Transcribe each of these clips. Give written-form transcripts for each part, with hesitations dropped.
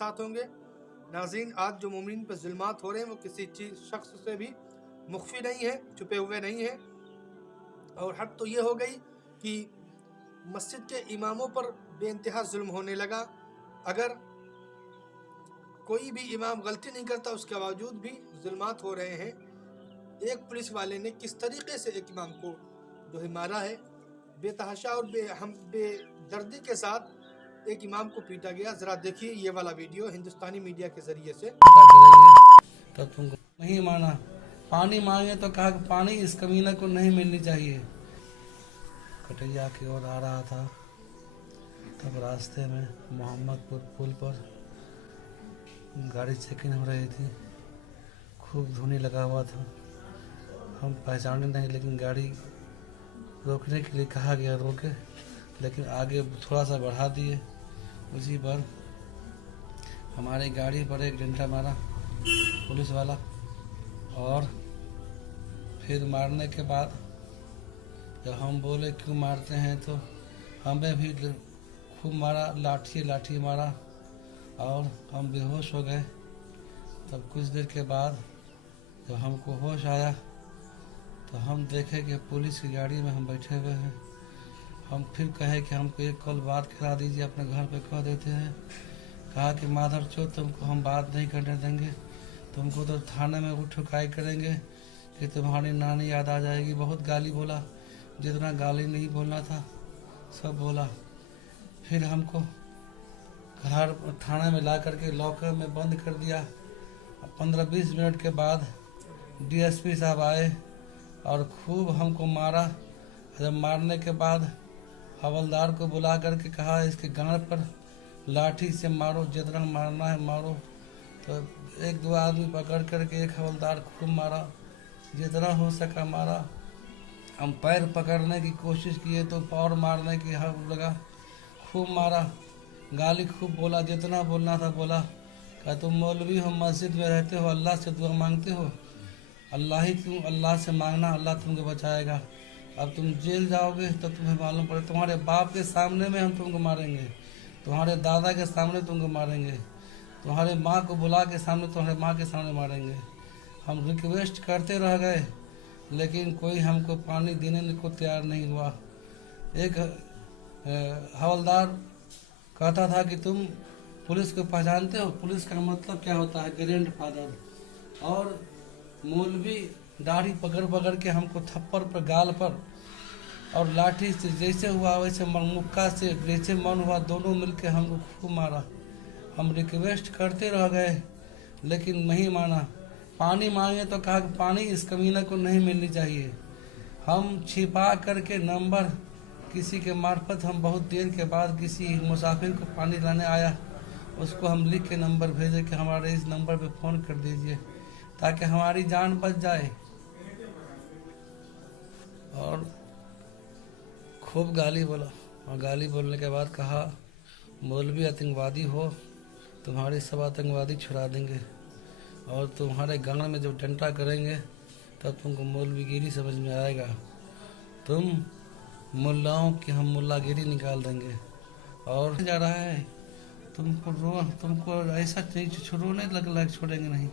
साथ होंगे। नाज़रीन, आज जो मोमिन पर जुल्मात हो रहे हैं वो किसी चीज़ शख्स से भी मुख्फी नहीं है, छुपे हुए नहीं है। और हद तो ये हो गई कि मस्जिद के इमामों पर बेइंतहा जुल्म होने लगा। अगर कोई भी इमाम गलती नहीं करता उसके बावजूद भी जुल्मात हो रहे हैं। एक पुलिस वाले ने किस तरीके से एक इमाम को जो है मारा है, बेतहाशा और बेदर्दी के साथ एक इमाम को पीटा गया। जरा देखिए ये वाला वीडियो हिंदुस्तानी मीडिया के जरिए से। तो तुमको नहीं माना, पानी मांगे तो कहा कि पानी इस कमीना को नहीं मिलनी चाहिए। कटैया की ओर आ रहा था, तब रास्ते में मोहम्मदपुर पुल पर गाड़ी चेकिंग हो रही थी। खूब धुनी लगा हुआ था, हम पहचाने नहीं, लेकिन गाड़ी रोकने के लिए कहा गया रोके, लेकिन आगे थोड़ा सा बढ़ा दिए। उसी पर हमारी गाड़ी पर एक डंडा मारा पुलिस वाला, और फिर मारने के बाद जब हम बोले क्यों मारते हैं तो हमें भी खूब मारा, लाठी मारा और हम बेहोश हो गए। तब कुछ देर के बाद जब हमको होश आया तो हम देखे कि पुलिस की गाड़ी में हम बैठे हुए हैं। हम फिर कहे कि हमको एक कॉल बात करा दीजिए, अपने घर पे कह देते हैं। कहा कि माधर चौथ तुमको हम बात नहीं करने देंगे, तुमको तो थाने में उठुकाई करेंगे कि तुम्हारी नानी याद आ जाएगी। बहुत गाली बोला, जितना गाली नहीं बोलना था सब बोला। फिर हमको घर थाने में ला करके लॉकर में बंद कर दिया। 15-20 मिनट के बाद डीएसपी साहब आए और खूब हमको मारा। जब मारने के बाद हवलदार को बुला करके कहा इसके गांड पर लाठी से मारो, जितना मारना है मारो। तो 1-2 आदमी पकड़ करके एक हवलदार खूब मारा, जितना हो सका मारा। हम पैर पकड़ने की कोशिश किए तो पैर मारने की हक लगा, खूब मारा, गाली खूब बोला, जितना बोलना था बोला। क्या तुम मौलवी हो, मस्जिद में रहते हो, अल्लाह से दुआ मांगते हो, अल्लाह से मांगना, अल्लाह तुमको बचाएगा। अब तुम जेल जाओगे तो तुम्हें मालूम पड़े, तुम्हारे बाप के सामने में हम तुमको मारेंगे, तुम्हारे दादा के सामने तुमको मारेंगे, तुम्हारे माँ को बुला के सामने, तुम्हारे माँ के सामने मारेंगे। हम रिक्वेस्ट करते रह गए, लेकिन कोई हमको पानी देने को तैयार नहीं हुआ। एक हवलदार कहता था कि तुम पुलिस को पहचानते हो, पुलिस का मतलब क्या होता है, ग्रैंड फादर। और मौलवी दाढ़ी पकड़ के हमको थप्पड़ पर, गाल पर और लाठी से जैसे हुआ वैसे, मुक्का से जैसे मन हुआ, दोनों मिलके हमको खूब मारा। हम रिक्वेस्ट करते रह गए लेकिन नहीं माना। पानी मांगे तो कहा कि पानी इस कमीना को नहीं मिलनी चाहिए। हम छिपा करके नंबर किसी के मार्फत, हम बहुत देर के बाद किसी मुसाफिर को पानी लाने आया, उसको हम लिख के नंबर भेजे कि हमारे इस नंबर पे फ़ोन कर दीजिए ताकि हमारी जान बच जाए। और खूब गाली बोला, और गाली बोलने के बाद कहा मौलवी आतंकवादी हो, तुम्हारे सब आतंकवादी छुड़ा देंगे, और तुम्हारे गांव में जब डंडा करेंगे तब तुमको मौलवीगिरी समझ में आएगा। तुम मुल्लाओं की हम मुल्लागिरी निकाल देंगे। और जा रहा है तुमको ऐसा चीज रोने लग छोड़ेंगे नहीं।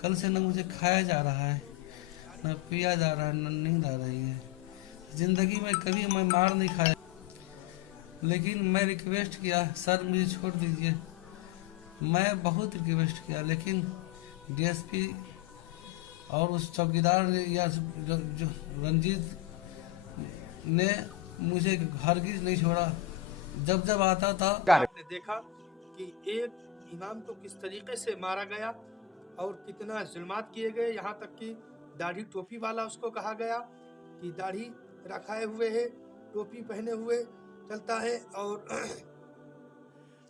कल से न मुझे खाया जा रहा है, न पिया जा रहा है, न नींद आ रही है। जिंदगी में कभी मैं मार नहीं खाया, लेकिन मैं रिक्वेस्ट किया सर मुझे छोड़ दीजिए। मैं बहुत रिक्वेस्ट किया, लेकिन डीएसपी और उस चौकीदार ने या जो रंजीत ने मुझे हरगिज नहीं छोड़ा। जब आता था। आपने देखा कि एक इमाम को किस तरीके से मारा गया और कितना जुल्मात किए गए। यहाँ तक कि दाढ़ी टोपी वाला उसको कहा गया कि दाढ़ी रखाए हुए है, टोपी पहने हुए चलता है। और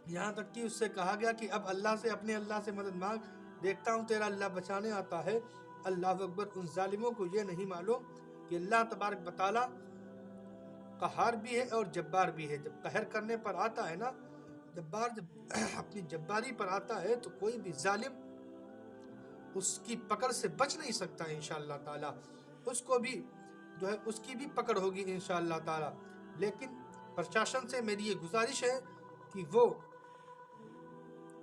यहाँ तक कि उससे कहा गया कि अब अल्लाह से, अपने अल्लाह से मदद मांग, देखता हूँ तेरा अल्लाह बचाने आता है। अल्लाह अकबर। उन जालिमों को ये नहीं मालूम कि अल्लाह तबारक बताला कहार भी है और जब्बार भी है। जब कहर करने पर आता है ना, जब्बार जब अपनी जब्बारी पर आता है तो कोई भी जालिम उसकी पकड़ से बच नहीं सकता है। इंशाअल्लाह ताला उसको भी जो है उसकी भी पकड़ होगी इंशाअल्लाह ताला। लेकिन प्रशासन से मेरी ये गुजारिश है कि वो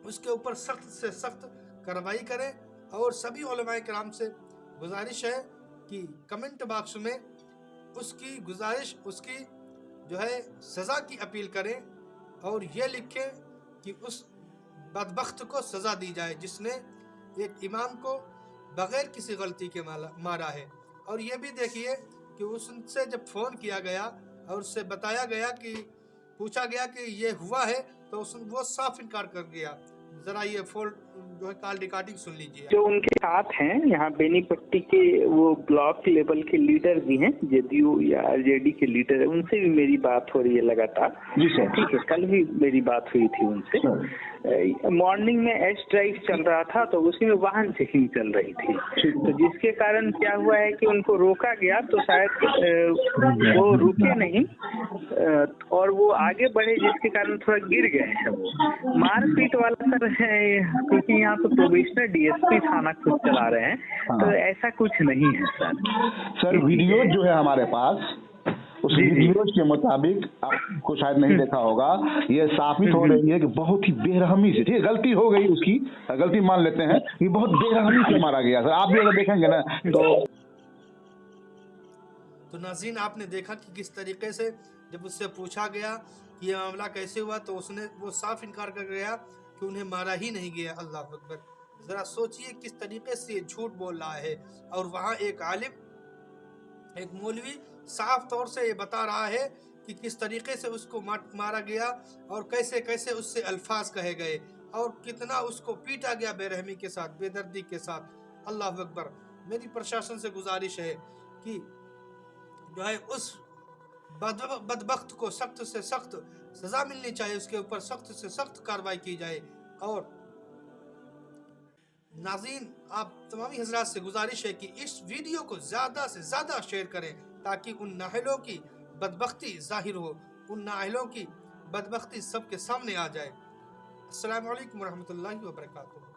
उसके ऊपर सख्त से सख्त कार्रवाई करें। और सभी उलमाए किराम से गुजारिश है कि कमेंट बॉक्स में उसकी गुजारिश, उसकी जो है सज़ा की अपील करें और ये लिखें कि उस बदबख्त को सज़ा दी जाए जिसने एक इमाम को बगैर किसी गलती के मारा है। और ये भी देखिए कि उससे जब फ़ोन किया गया और उससे बताया गया कि पूछा गया कि ये हुआ है तो वो साफ इनकार कर दिया। ज़रा ये फोन जो है कॉल रिकॉर्डिंग सुन लीजिए। जो उनके साथ हैं यहाँ बेनीपट्टी के वो ब्लॉक लेवल के लीडर भी हैं, जेडीयू या आरजेडी के लीडर है, उनसे भी मेरी बात हो रही है लगातार। जी सर। ठीक है, कल भी मेरी बात हुई थी उनसे। मॉर्निंग में एच ड्राइव चल रहा था तो उसी में वाहन चेकिंग चल रही थी, तो जिसके कारण क्या हुआ है कि उनको रोका गया तो शायद वो रुके नहीं और वो आगे बढ़े, जिसके कारण थोड़ा गिर गए हैं। वो मारपीट वाला सर है, क्योंकि यहाँ तो प्रोबेशनर डीएसपी थाना खुद चला रहे हैं, तो ऐसा कुछ नहीं है सर। वीडियो जो है हमारे पास, उस वीडियो के मुताबिक आपको शायद नहीं देखा होगा, ये साबित हो रही है कि बहुत ही बेरहमी से, ठीक है गलती हो गई, उसकी गलती मान लेते हैं, ये बहुत बेरहमी से मारा गया सर। आप भी अगर देखेंगे ना तो नाज़रीन आपने देखा कि किस तरीके से जब उससे पूछा गया कि यह मामला कैसे हुआ तो उसने वो साफ इनकार कर गया कि उन्हें मारा ही नहीं गया। अल्लाह अकबर। ज़रा सोचिए किस तरीके से झूठ बोल रहा है और वहाँ एक आलिम, एक मौलवी साफ तौर से ये बता रहा है कि किस तरीके से उसको मारा गया और कैसे कैसे उससे अल्फाज कहे गए और कितना उसको पीटा गया बेरहमी के साथ, बेदर्दी के साथ। अल्लाह अकबर। मेरी प्रशासन से गुजारिश है कि जो है उस बदबख्त को सख्त से सख्त सजा मिलनी चाहिए, उसके ऊपर सख्त से सख्त कार्रवाई की जाए। और नाज़रीन आप तमामी हजरात से गुजारिश है कि इस वीडियो को ज़्यादा से ज़्यादा शेयर करें ताकि उन नाहलों की बदबख्ती जाहिर हो, उन नाहलों की बदबख्ती सबके सामने आ जाए। अस्सलामु अलैकुम वरहमतुल्लाहि वबरकातुहू।